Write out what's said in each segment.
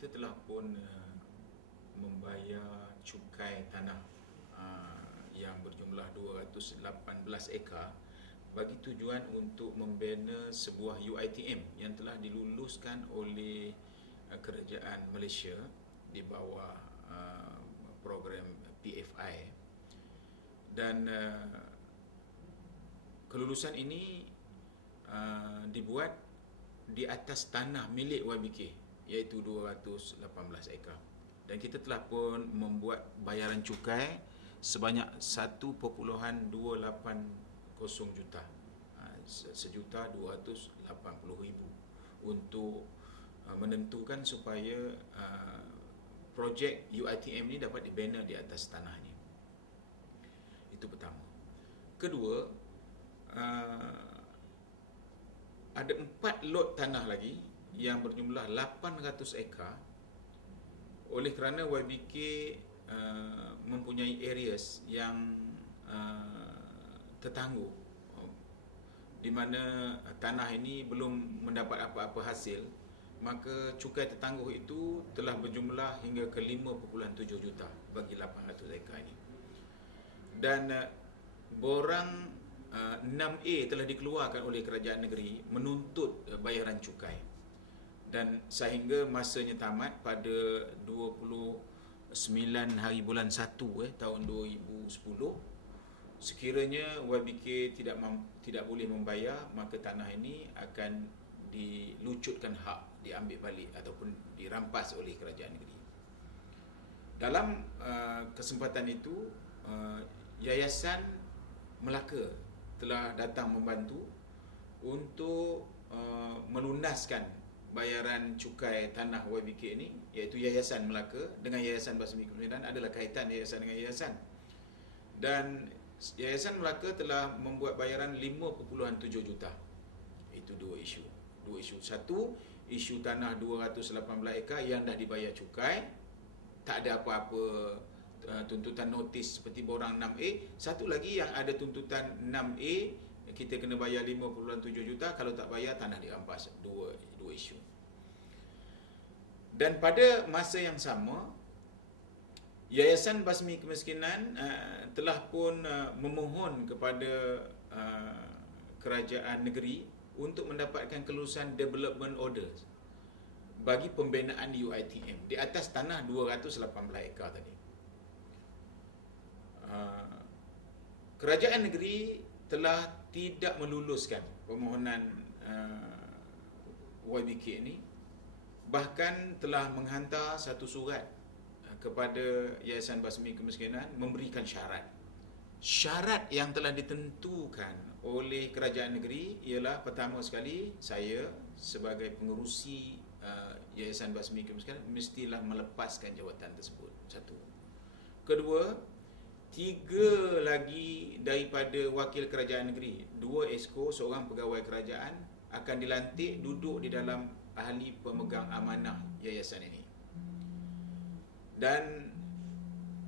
kita telah pun membayar cukai tanah yang berjumlah 218 ekar bagi tujuan untuk membina sebuah UiTM yang telah diluluskan oleh kerajaan Malaysia di bawah program PFI. Dan kelulusan ini dibuat di atas tanah milik YBK, iaitu 218 ekar. Dan kita telah pun membuat bayaran cukai sebanyak 1.280 juta, 1.280.000 untuk menentukan supaya projek UiTM ini dapat dibina di atas tanah ini. Itu pertama. Kedua, ada 4 lot tanah lagi yang berjumlah 800 ekar oleh kerana YBK mempunyai areas yang tertangguh di mana tanah ini belum mendapat apa-apa hasil, maka cukai tertangguh itu telah berjumlah hingga ke 5.7 juta bagi 800 ekar ini. Dan borang 6A telah dikeluarkan oleh kerajaan negeri menuntut bayaran cukai. Dan sehingga masanya tamat pada 29 hari bulan 1 tahun 2010, sekiranya YBK tidak boleh membayar, maka tanah ini akan dilucutkan hak, diambil balik ataupun dirampas oleh kerajaan negeri. Dalam kesempatan itu, Yayasan Melaka telah datang membantu untuk melunaskan bayaran cukai tanah YBK ini, iaitu Yayasan Melaka dengan Yayasan Basmi Kepimpinan adalah kaitan yayasan dengan yayasan. Dan Yayasan Melaka telah membuat bayaran 5.7 juta. Itu dua isu. Satu, isu tanah 218 ekar yang dah dibayar cukai, tak ada apa-apa tuntutan notis seperti borang 6A. Satu lagi yang ada tuntutan 6A, kita kena bayar 5.7 juta, kalau tak bayar tanah dirampas. Dua isu. Dan pada masa yang sama, Yayasan Basmi Kemiskinan telah pun memohon kepada kerajaan negeri untuk mendapatkan kelulusan development order bagi pembinaan UiTM di atas tanah 218 ekar tadi. Kerajaan negeri telah tidak meluluskan permohonan YBK ini, bahkan telah menghantar satu surat kepada Yayasan Basmi Kemiskinan memberikan syarat. Syarat yang telah ditentukan oleh kerajaan negeri ialah, pertama sekali, saya sebagai pengerusi Yayasan Basmi Kemiskinan mestilah melepaskan jawatan tersebut. Satu. Kedua, 3 lagi daripada wakil kerajaan negeri, 2 esko, seorang pegawai kerajaan akan dilantik duduk di dalam ahli pemegang amanah yayasan ini. Dan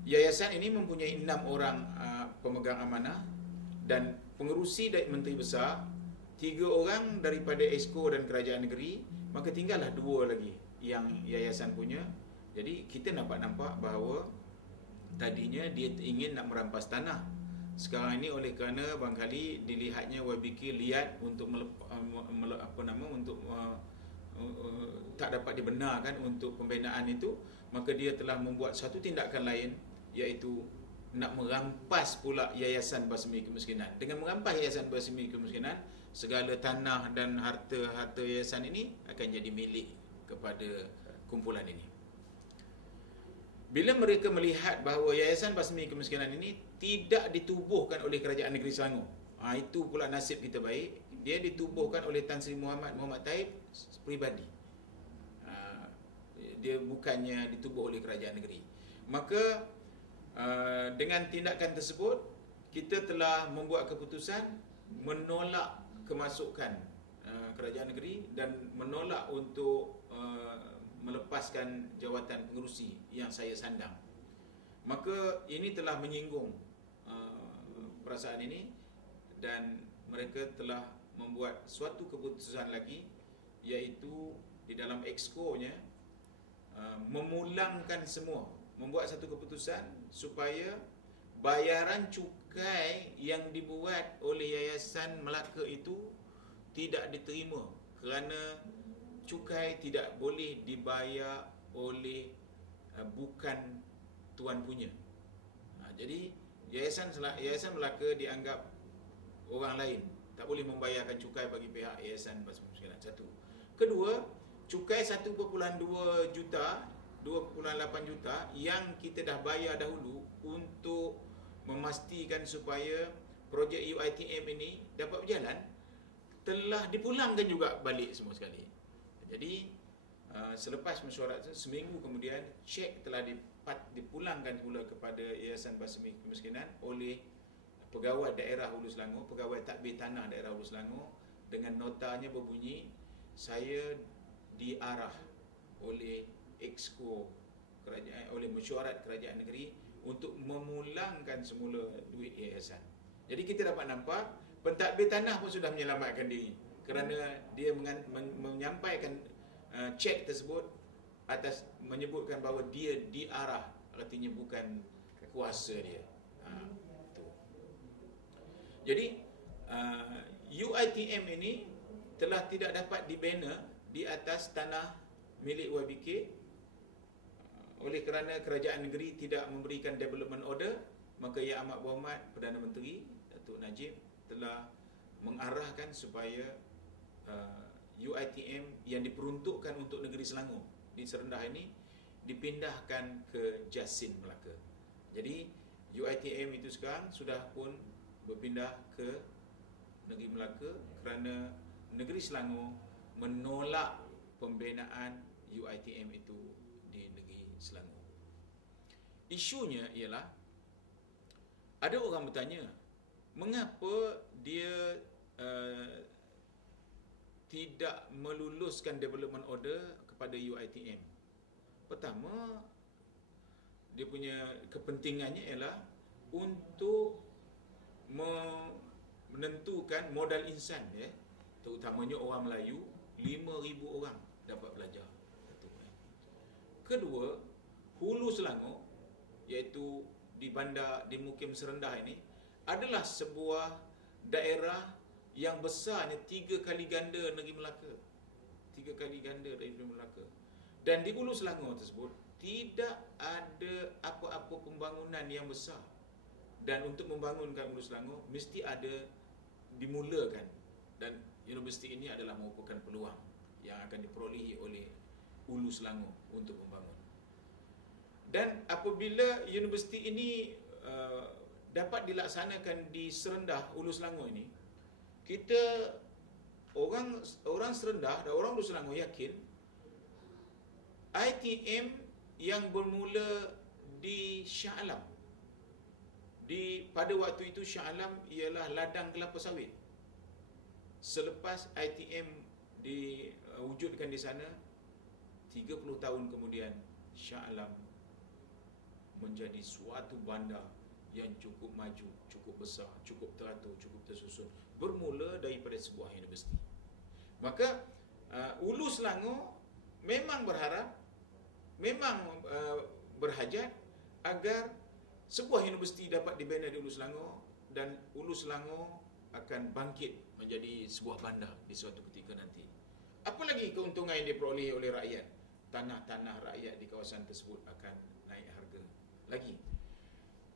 yayasan ini mempunyai 6 orang pemegang amanah, dan pengerusi dari Menteri Besar, 3 orang daripada esko dan kerajaan negeri, maka tinggallah 2 lagi yang yayasan punya. Jadi kita nampak bahawa tadinya dia ingin nak merampas tanah. Sekarang ini oleh kerana barangkali dilihatnya YBK lihat untuk tak dapat dibenarkan untuk pembinaan itu, maka dia telah membuat satu tindakan lain, iaitu nak merampas pula Yayasan Basmi Kemiskinan. Dengan merampas Yayasan Basmi Kemiskinan, segala tanah dan harta yayasan ini akan jadi milik kepada kumpulan ini. Bila mereka melihat bahawa Yayasan Basmi Kemiskinan ini tidak ditubuhkan oleh Kerajaan Negeri Selangor, itu pula nasib kita baik, dia ditubuhkan oleh Tan Sri Muhammad Taib peribadi. Dia bukannya ditubuh oleh kerajaan negeri. Maka dengan tindakan tersebut, kita telah membuat keputusan menolak kemasukan kerajaan negeri dan menolak untuk melepaskan jawatan pengerusi yang saya sandang. Maka ini telah menyinggung perasaan ini, dan mereka telah membuat suatu keputusan lagi, iaitu di dalam exco-nya memulangkan semua, membuat satu keputusan supaya bayaran cukai yang dibuat oleh Yayasan Melaka itu tidak diterima kerana cukai tidak boleh dibayar oleh bukan tuan punya. Jadi Yayasan Melaka dianggap orang lain, tak boleh membayarkan cukai bagi pihak Yayasan Basuh Kemiskinan. Satu. Kedua, cukai 1.2 juta, 2.8 juta yang kita dah bayar dahulu untuk memastikan supaya projek UiTM ini dapat berjalan, telah dipulangkan juga balik semua sekali. Jadi selepas mesyuarat seminggu kemudian, cek telah dipulangkan semula kepada Yayasan Basuh Kemiskinan oleh pegawai daerah Hulu Selangor, pegawai tadbir tanah daerah Hulu Selangor, dengan notanya berbunyi, saya diarah oleh Exco kerajaan, oleh mesyuarat kerajaan negeri untuk memulangkan semula duit yayasan. Jadi kita dapat nampak pentadbir tanah pun sudah menyelamatkan diri kerana dia menyampaikan cek tersebut atas menyebutkan bahawa dia diarah, artinya bukan kuasa dia. Itu. Jadi UiTM ini telah tidak dapat dibina di atas tanah milik YBK oleh kerana kerajaan negeri tidak memberikan development order. Maka Yang Amat Berhormat Perdana Menteri Datuk Najib telah mengarahkan supaya UiTM yang diperuntukkan untuk negeri Selangor di Serendah ini dipindahkan ke Jasin Melaka. Jadi UiTM itu sekarang sudah pun berpindah ke negeri Melaka kerana negeri Selangor menolak pembinaan UiTM itu di negeri Selangor. Isunya ialah ada orang bertanya, mengapa dia tidak meluluskan development order kepada UiTM? Pertama, dia punya kepentingannya ialah untuk menentukan modal insan, terutamanya orang Melayu, 5,000 orang dapat belajar. Kedua, Hulu Selangor, iaitu di bandar di Mukim Serendah ini, adalah sebuah daerah yang besarnya 3 kali ganda negeri Melaka. 3 kali ganda dari negeri Melaka. Dan di Hulu Selangor tersebut tidak ada apa-apa pembangunan yang besar. Dan untuk membangunkan Hulu Selangor mesti ada dimulakan, dan universiti ini adalah merupakan peluang yang akan diperolehi oleh Hulu Selangor untuk membangun. Dan apabila universiti ini dapat dilaksanakan di Serendah Hulu Selangor ini, kita orang Serendah dan orang Hulu Selangor yakin ITM yang bermula di Shah Alam, pada waktu itu Shah Alam ialah ladang kelapa sawit. Selepas ITM diwujudkan di sana, 30 tahun kemudian Shah Alam menjadi suatu bandar yang cukup maju, cukup besar, cukup teratur, cukup tersusun, bermula daripada sebuah universiti. Maka Hulu Selangor memang berharap, memang berhajat agar sebuah universiti dapat dibina di Hulu Selangor, dan Hulu Selangor akan bangkit menjadi sebuah bandar di suatu ketika nanti. Apa lagi keuntungan yang diperoleh oleh rakyat? Tanah-tanah rakyat di kawasan tersebut akan naik harga lagi.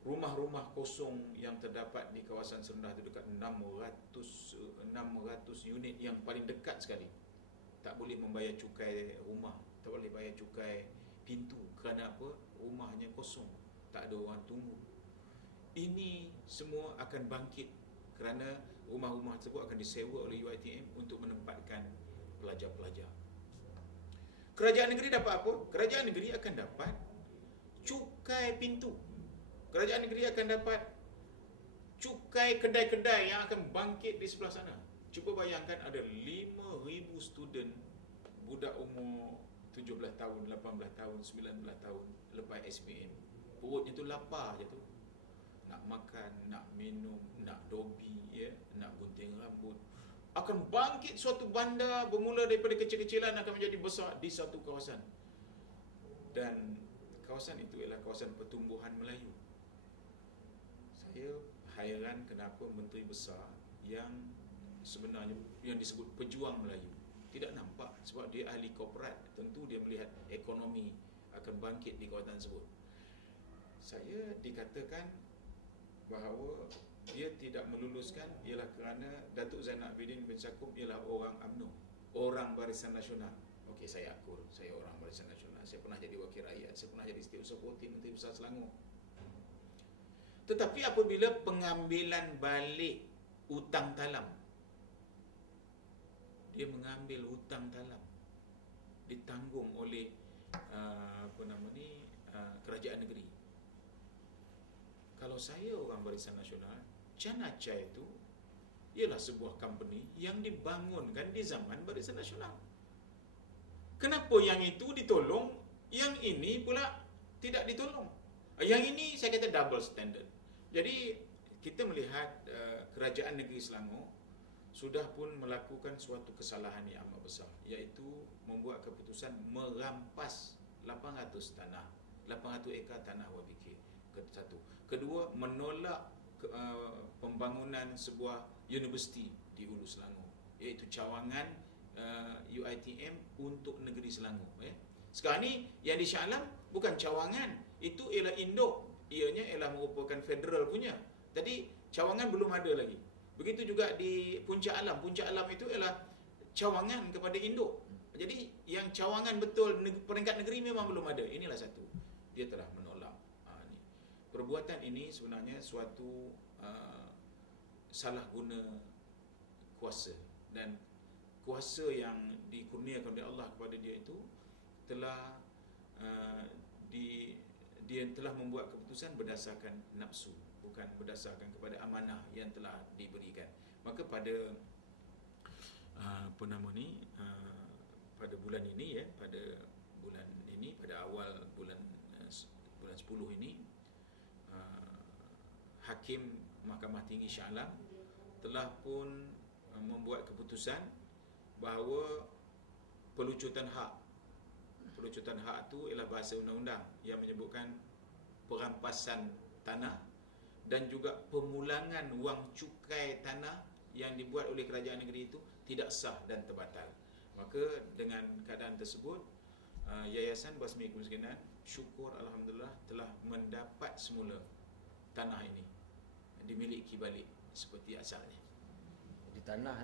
Rumah-rumah kosong yang terdapat di kawasan Serendah itu dekat 600 unit yang paling dekat sekali. Tak boleh membayar cukai rumah, tak boleh bayar cukai pintu. Kerana apa? Rumahnya kosong, tak ada orang tunggu. Ini semua akan bangkit kerana rumah-rumah tersebut akan disewa oleh UiTM untuk menempatkan pelajar-pelajar. Kerajaan negeri dapat apa? Kerajaan negeri akan dapat cukai pintu. Kerajaan negeri akan dapat cukai kedai-kedai yang akan bangkit di sebelah sana. Cuba bayangkan ada 5,000 student, budak umur 17 tahun, 18 tahun, 19 tahun lepas SPM. Perutnya tu lapar je tu. Nak makan, nak minum, nak dobi, nak gunting rambut. Akan bangkit suatu bandar bermula daripada kecil-kecilan akan menjadi besar di satu kawasan. dan kawasan itu ialah kawasan pertumbuhan Melayu. Saya hairan kenapa menteri besar yang sebenarnya yang disebut pejuang Melayu tidak nampak, sebab dia ahli korporat, tentu dia melihat ekonomi akan bangkit di kawasan tersebut. Saya dikatakan bahawa dia tidak meluluskan ialah kerana Datuk Zainal Abidin bin Sakup ialah orang UMNO, orang Barisan Nasional. Okey, saya akur, saya orang Barisan Nasional. Saya pernah jadi wakil rakyat, saya pernah jadi Setiausaha Putih Menteri Besar Selangor. Tetapi apabila pengambilan balik hutang talam, dia mengambil hutang talam ditanggung oleh kerajaan negeri. Kalau saya orang Barisan Nasional, Can Acai itu ialah sebuah company yang dibangunkan di zaman Barisan Nasional. Kenapa yang itu ditolong, yang ini pula tidak ditolong? Yang ini saya kata double standard. Jadi kita melihat kerajaan negeri Selangor sudah pun melakukan suatu kesalahan yang amat besar, iaitu membuat keputusan merampas 800 ekar tanah YBK. Satu. Kedua, menolak pembangunan sebuah universiti di Hulu Selangor, iaitu cawangan UiTM untuk negeri Selangor. Sekarang ni yang di Shah Alam bukan cawangan, itu ialah induk, ianya ialah merupakan federal punya. Jadi cawangan belum ada lagi. Begitu juga di Puncak Alam. Puncak Alam itu ialah cawangan kepada induk. Jadi yang cawangan betul peringkat negeri memang belum ada. Inilah satu. Dia telah menolak. Ni. Perbuatan ini sebenarnya suatu salah guna kuasa, dan kuasa yang dikurniakan oleh Allah kepada dia itu telah dia telah membuat keputusan berdasarkan nafsu, bukan berdasarkan kepada amanah yang telah diberikan. Maka pada pada bulan ini, pada awal bulan 10 ini, Hakim Mahkamah Tinggi Shah Alam telah pun membuat keputusan bahawa pelucutan hak itu ialah bahasa undang-undang yang menyebutkan perampasan tanah dan juga pemulangan wang cukai tanah yang dibuat oleh kerajaan negeri itu tidak sah dan terbatal. Maka dengan keadaan tersebut, Yayasan Basmi Kemiskinan, syukur alhamdulillah, telah mendapat semula tanah ini dimiliki balik seperti asalnya. Di tanah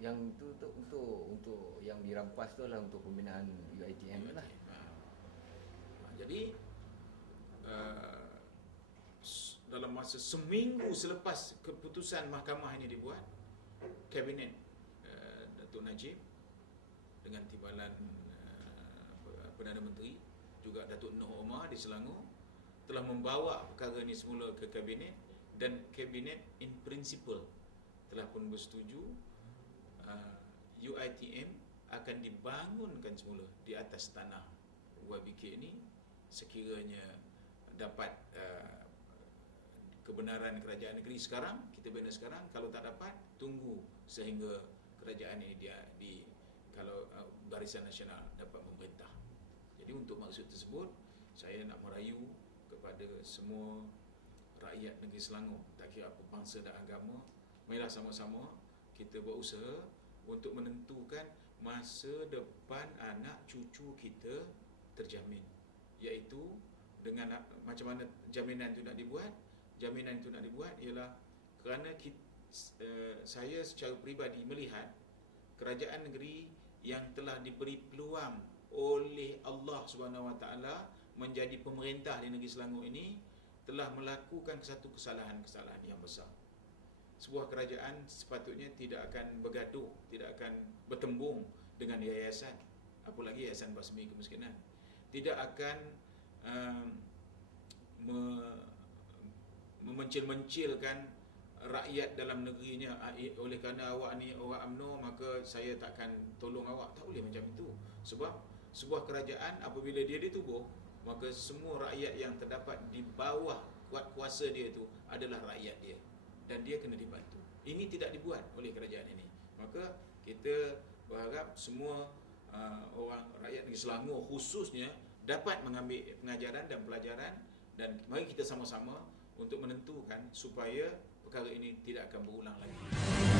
yang itu untuk yang dirampas tu adalah untuk pembinaan UiTM lah. Jadi dalam masa seminggu selepas keputusan mahkamah ini dibuat, Kabinet Datuk Najib dengan timbalan Perdana Menteri juga Datuk Noh Omar di Selangor telah membawa perkara ini semula ke Kabinet, dan Kabinet in principle telah pun bersetuju UiTM akan dibangunkan semula di atas tanah YBK ini sekiranya dapat kebenaran kerajaan negeri sekarang, kita bina sekarang. Kalau tak dapat, tunggu sehingga kerajaan ini kalau Barisan Nasional dapat memerintah. Jadi untuk maksud tersebut, saya nak merayu kepada semua rakyat negeri Selangor, tak kira apa bangsa dan agama, marilah sama-sama kita berusaha untuk menentukan masa depan anak cucu kita terjamin, iaitu dengan macam mana jaminan itu nak dibuat. Jaminan itu nak dibuat ialah kerana saya secara peribadi melihat kerajaan negeri yang telah diberi peluang oleh Allah SWT menjadi pemerintah di negeri Selangor ini telah melakukan satu kesalahan-kesalahan yang besar. Sebuah kerajaan sepatutnya tidak akan bergaduh, tidak akan bertembung dengan yayasan, apalagi Yayasan Basmi Kemiskinan. Tidak akan memencil-mencilkan rakyat dalam negerinya, oleh kerana awak ni orang UMNO maka saya takkan tolong awak. Tak boleh macam itu. Sebab sebuah kerajaan apabila dia ditubuh, maka semua rakyat yang terdapat di bawah kuasa dia itu adalah rakyat dia, dan dia kena dibantu. Ini tidak dibuat oleh kerajaan ini. Maka kita berharap semua orang rakyat negeri Selangor khususnya dapat mengambil pengajaran dan pelajaran, dan mari kita sama-sama untuk menentukan supaya perkara ini tidak akan berulang lagi.